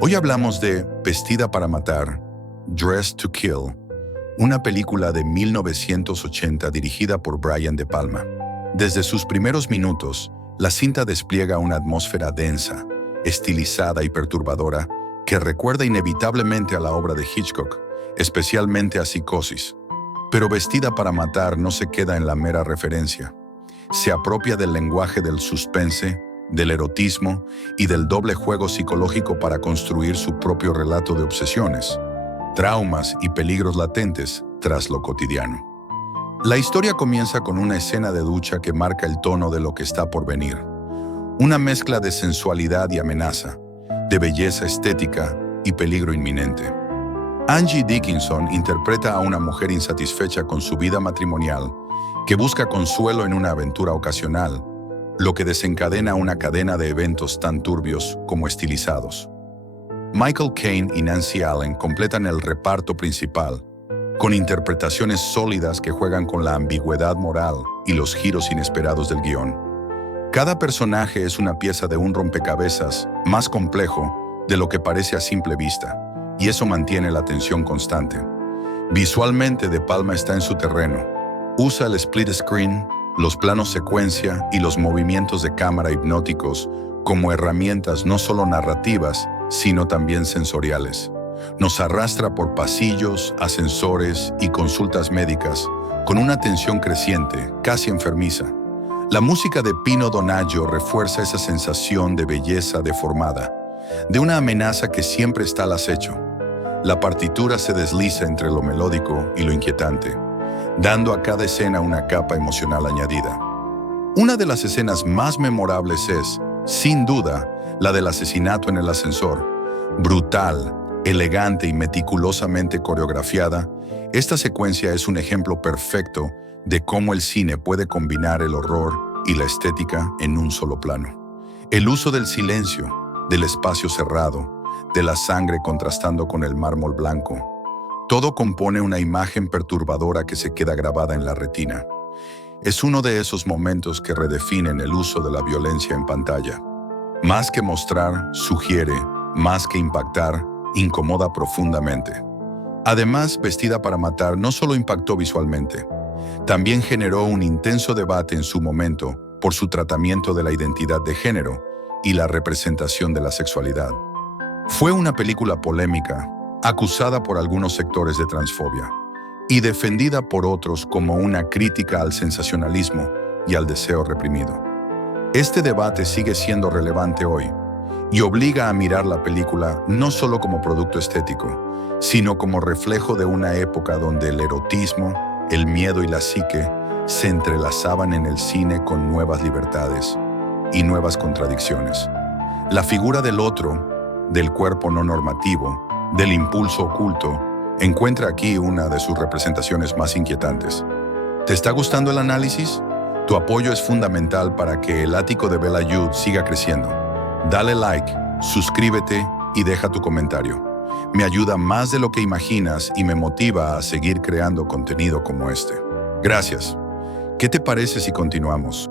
Hoy hablamos de Vestida para matar, Dressed to Kill, una película de 1980 dirigida por Brian De Palma. Desde sus primeros minutos, la cinta despliega una atmósfera densa, estilizada y perturbadora que recuerda inevitablemente a la obra de Hitchcock, especialmente a Psicosis. Pero Vestida para matar no se queda en la mera referencia. Se apropia del lenguaje del suspense, del erotismo y del doble juego psicológico para construir su propio relato de obsesiones, traumas y peligros latentes tras lo cotidiano. La historia comienza con una escena de ducha que marca el tono de lo que está por venir. Una mezcla de sensualidad y amenaza, de belleza estética y peligro inminente. Angie Dickinson interpreta a una mujer insatisfecha con su vida matrimonial que busca consuelo en una aventura ocasional, lo que desencadena una cadena de eventos tan turbios como estilizados. Michael Caine y Nancy Allen completan el reparto principal, con interpretaciones sólidas que juegan con la ambigüedad moral y los giros inesperados del guión. Cada personaje es una pieza de un rompecabezas más complejo de lo que parece a simple vista, y eso mantiene la tensión constante. Visualmente, De Palma está en su terreno. Usa el split screen, los planos secuencia y los movimientos de cámara hipnóticos como herramientas no solo narrativas, sino también sensoriales. Nos arrastra por pasillos, ascensores y consultas médicas, con una tensión creciente, casi enfermiza. La música de Pino Donaggio refuerza esa sensación de belleza deformada, de una amenaza que siempre está al acecho. La partitura se desliza entre lo melódico y lo inquietante, dando a cada escena una capa emocional añadida. Una de las escenas más memorables es, sin duda, la del asesinato en el ascensor. Brutal, elegante y meticulosamente coreografiada, esta secuencia es un ejemplo perfecto de cómo el cine puede combinar el horror y la estética en un solo plano. El uso del silencio, del espacio cerrado, de la sangre contrastando con el mármol blanco, todo compone una imagen perturbadora que se queda grabada en la retina. Es uno de esos momentos que redefinen el uso de la violencia en pantalla. Más que mostrar, sugiere, más que impactar, incomoda profundamente. Además, Vestida para matar no solo impactó visualmente, también generó un intenso debate en su momento por su tratamiento de la identidad de género y la representación de la sexualidad. Fue una película polémica, acusada por algunos sectores de transfobia y defendida por otros como una crítica al sensacionalismo y al deseo reprimido. Este debate sigue siendo relevante hoy y obliga a mirar la película no solo como producto estético, sino como reflejo de una época donde el erotismo, el miedo y la psique se entrelazaban en el cine con nuevas libertades y nuevas contradicciones. La figura del otro, del cuerpo no normativo, del impulso oculto, encuentra aquí una de sus representaciones más inquietantes. ¿Te está gustando el análisis? Tu apoyo es fundamental para que el ático de Bella Youth siga creciendo. Dale like, suscríbete y deja tu comentario. Me ayuda más de lo que imaginas y me motiva a seguir creando contenido como este. Gracias. ¿Qué te parece si continuamos?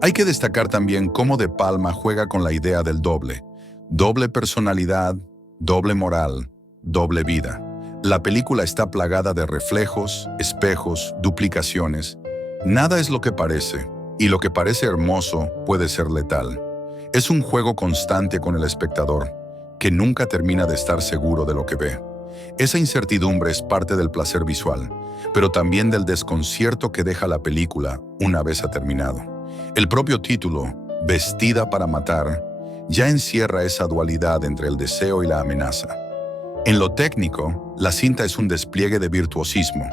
Hay que destacar también cómo De Palma juega con la idea del doble. Doble personalidad, doble moral, doble vida. La película está plagada de reflejos, espejos, duplicaciones. Nada es lo que parece, y lo que parece hermoso puede ser letal. Es un juego constante con el espectador, que nunca termina de estar seguro de lo que ve. Esa incertidumbre es parte del placer visual, pero también del desconcierto que deja la película una vez ha terminado. El propio título, Vestida para matar, ya encierra esa dualidad entre el deseo y la amenaza. En lo técnico, la cinta es un despliegue de virtuosismo.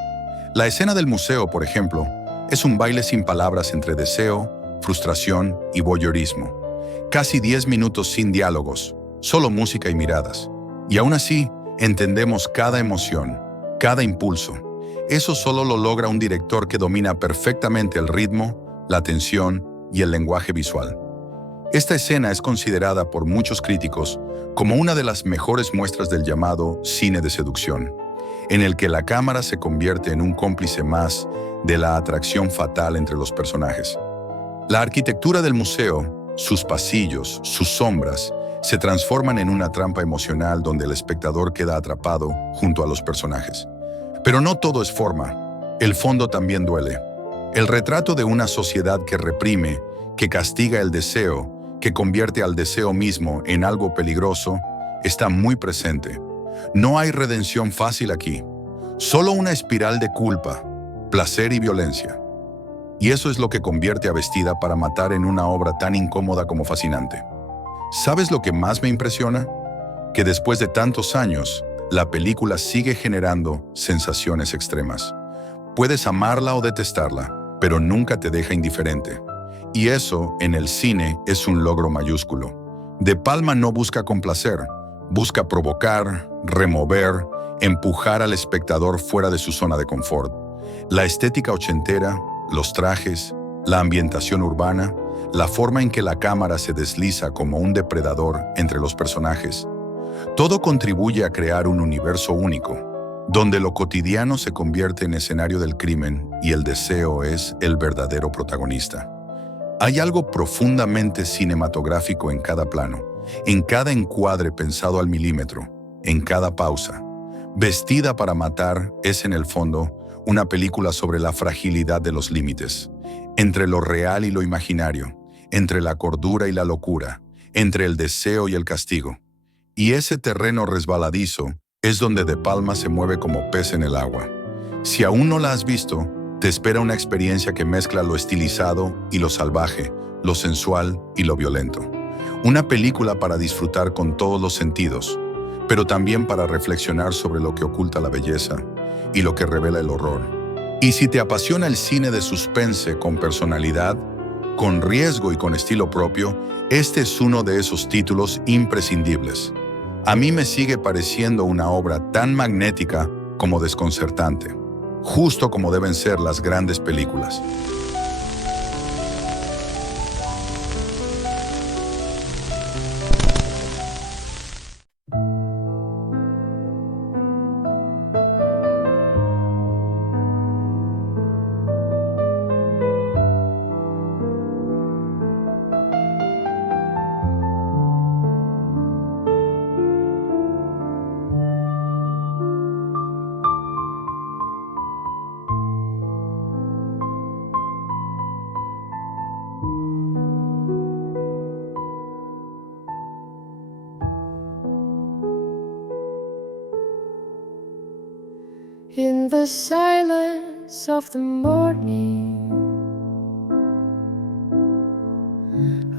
La escena del museo, por ejemplo, es un baile sin palabras entre deseo, frustración y voyeurismo. Casi 10 minutos sin diálogos, solo música y miradas. Y aún así, entendemos cada emoción, cada impulso. Eso solo lo logra un director que domina perfectamente el ritmo, la tensión y el lenguaje visual. Esta escena es considerada por muchos críticos como una de las mejores muestras del llamado cine de seducción, en el que la cámara se convierte en un cómplice más de la atracción fatal entre los personajes. La arquitectura del museo, sus pasillos, sus sombras se transforman en una trampa emocional donde el espectador queda atrapado junto a los personajes. Pero no todo es forma. El fondo también duele. El retrato de una sociedad que reprime, que castiga el deseo, que convierte al deseo mismo en algo peligroso, está muy presente. No hay redención fácil aquí. Solo una espiral de culpa, placer y violencia. Y eso es lo que convierte a Vestida para Matar en una obra tan incómoda como fascinante. ¿Sabes lo que más me impresiona? Que después de tantos años, la película sigue generando sensaciones extremas. Puedes amarla o detestarla, pero nunca te deja indiferente. Y eso, en el cine, es un logro mayúsculo. De Palma no busca complacer, busca provocar, remover, empujar al espectador fuera de su zona de confort. La estética ochentera, los trajes, la ambientación urbana, la forma en que la cámara se desliza como un depredador entre los personajes, todo contribuye a crear un universo único, donde lo cotidiano se convierte en escenario del crimen y el deseo es el verdadero protagonista. Hay algo profundamente cinematográfico en cada plano, en cada encuadre pensado al milímetro, en cada pausa. Vestida para Matar es, en el fondo, una película sobre la fragilidad de los límites, entre lo real y lo imaginario, entre la cordura y la locura, entre el deseo y el castigo. Y ese terreno resbaladizo es donde De Palma se mueve como pez en el agua. Si aún no la has visto, te espera una experiencia que mezcla lo estilizado y lo salvaje, lo sensual y lo violento. Una película para disfrutar con todos los sentidos, pero también para reflexionar sobre lo que oculta la belleza y lo que revela el horror. Y si te apasiona el cine de suspense con personalidad, con riesgo y con estilo propio, este es uno de esos títulos imprescindibles. A mí me sigue pareciendo una obra tan magnética como desconcertante, justo como deben ser las grandes películas. In the silence of the morning,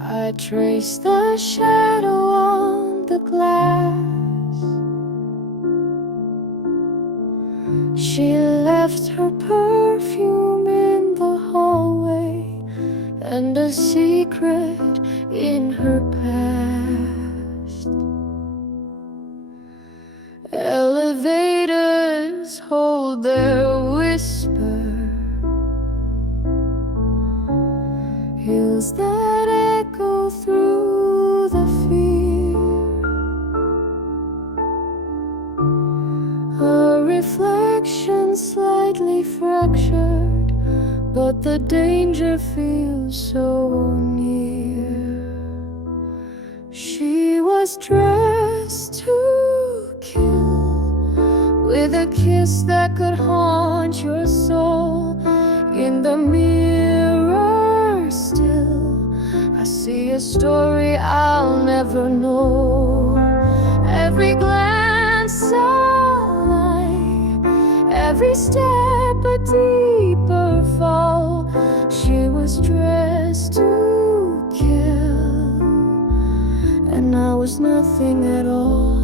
I trace the shadow on the glass. She left her perfume in the hallway and a secret in her past. Elevators hold their whisper, hills that echo through the fear. A reflection slightly fractured, but the danger feels so near. She was dressed to kill, with a kiss that could haunt your soul. In the mirror still, I see a story I'll never know. Every glance a lie, every step a deeper fall. She was dressed to kill, and I was nothing at all.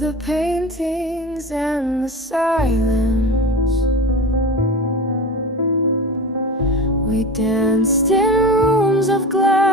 The paintings and the silence, we danced in rooms of glass.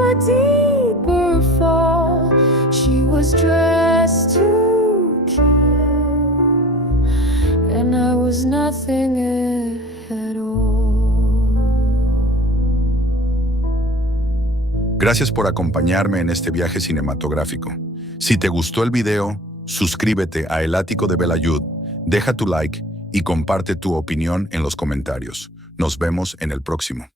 a deeper fall. She was dressed to kill, and I was nothing at all. Gracias por acompañarme en este viaje cinematográfico. Si te gustó el video, suscríbete a El Ático de Belayud, deja tu like y comparte tu opinión en los comentarios. Nos vemos en el próximo.